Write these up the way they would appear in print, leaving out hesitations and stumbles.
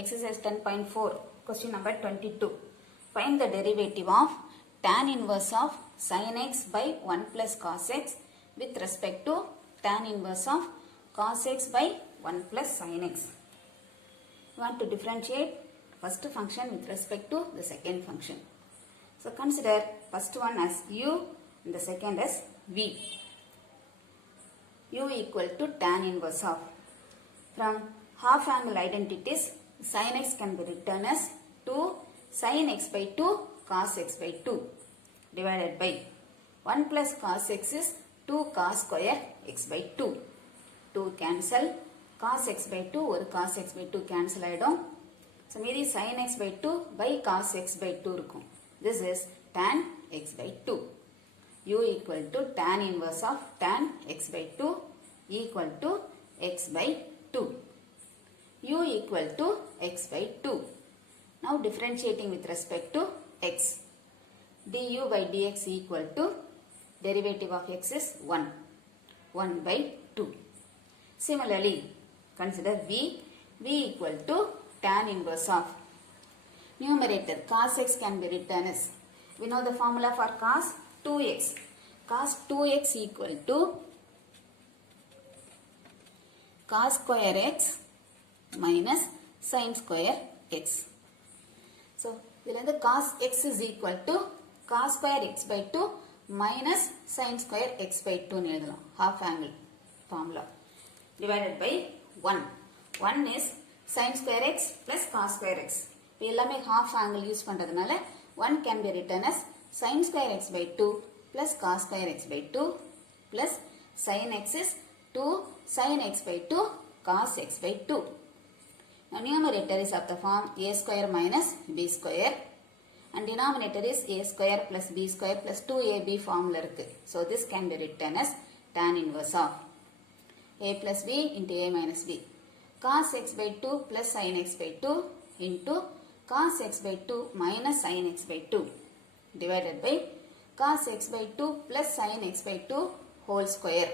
Exercise 10.4, question number 22. Find the derivative of tan inverse of sin x by 1 plus cos x with respect to tan inverse of cos x by 1 plus sin x. We want to differentiate first function with respect to the second function. So consider first one as u and the second as v. U equal to tan inverse of. From half angle identities, sin x can be written as 2 sin x by 2 cos x by 2 divided by 1 plus cos x is 2 cos square x by 2. 2 cancel, cos x by 2 or cos x by 2 cancel ஆயிடும். So மீதி sin x by 2 by cos x by 2 இருக்கும். This is tan x by 2. U equal to tan inverse of tan x by 2 equal to x by 2. U equal to x by 2. Now differentiating with respect to x. Du by dx equal to derivative of x is 1. 1 by 2. Similarly, consider v. V equal to tan inverse of. Numerator cos x can be written as, we know the formula for cos 2x. Cos 2x equal to cos square x minus sin square x. So, இதிலிருந்து cos x is equal to cos square x by 2 minus sin square x by 2 னு எழுதலாம். Half angle formula. Divided by 1. 1 is sin square x plus cos square x. இப்போ எல்லாமே half angle use பண்றதுனால 1 can be written as sin square x by 2 plus cos square x by 2 plus sin x is 2 sin x by 2 cos x by 2. Now numerator is of the form a square minus b square and denominator is a square plus b square plus 2ab formula இருக்கு. So this can be written as tan inverse of a plus b into a minus b. Cos x by 2 plus sin x by 2 into cos x by 2 minus sin x by 2 divided by cos x by 2 plus sin x by 2 whole square.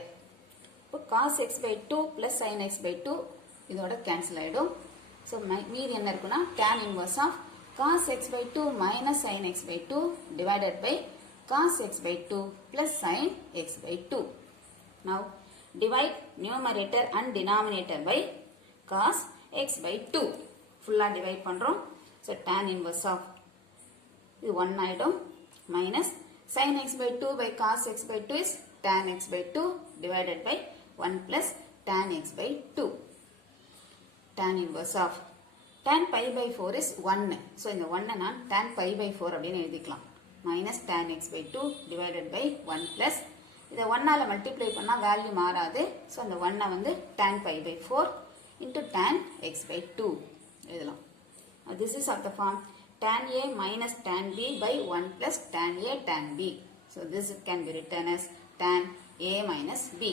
Cos x by 2 plus sin x by 2 இதோட cancel ஆயிடும். So மீதி என்ன இருக்குன்னா tan inverse of cos x by 2 minus sin x by 2 divided by cos x by 2 plus sin x by 2. Now divide numerator and denominator by cos x by 2. Full divide பண்றோம். So tan inverse of இது 1 ஆயிடும் minus sin x by 2 by cos x by 2 is tan x by 2 divided by 1 plus tan x by 2. Tan inverse of tan pi by 4 is 1. So இந்த 1 நான் tan pi by 4 அப்படின்னு எழுதிக்கலாம். Minus tan x by 2 divided by 1 plus இதை 1 ஆல multiply பண்ணா value மாறாது. So அந்த 1 வந்து tan pi by 4 into tan x by 2 எழுதலாம். This is of the form tan a minus tan b by 1 plus tan a tan b. So this can be written as tan a minus b.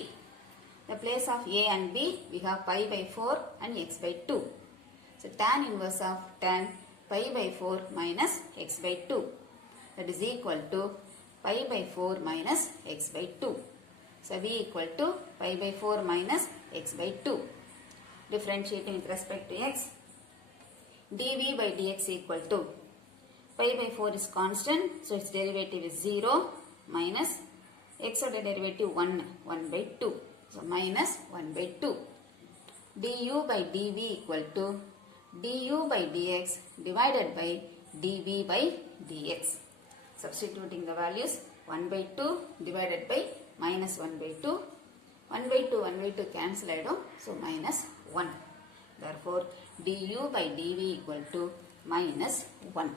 The place of a and b we have pi by 4 and x by 2. So tan inverse of tan pi by 4 minus x by 2. That is equal to pi by 4 minus x by 2. So v equal to pi by 4 minus x by 2. Differentiating with respect to x. dv by dx equal to pi by 4 is constant, so its derivative is 0 minus x of the derivative 1 by 2. So minus 1 by 2. du by dv equal to du by dx divided by dv by dx. Substituting the values 1 by 2 divided by minus 1 by 2. 1 by 2 1 by 2 cancel ஆயிடும். So minus 1. Therefore du by dv equal to minus 1.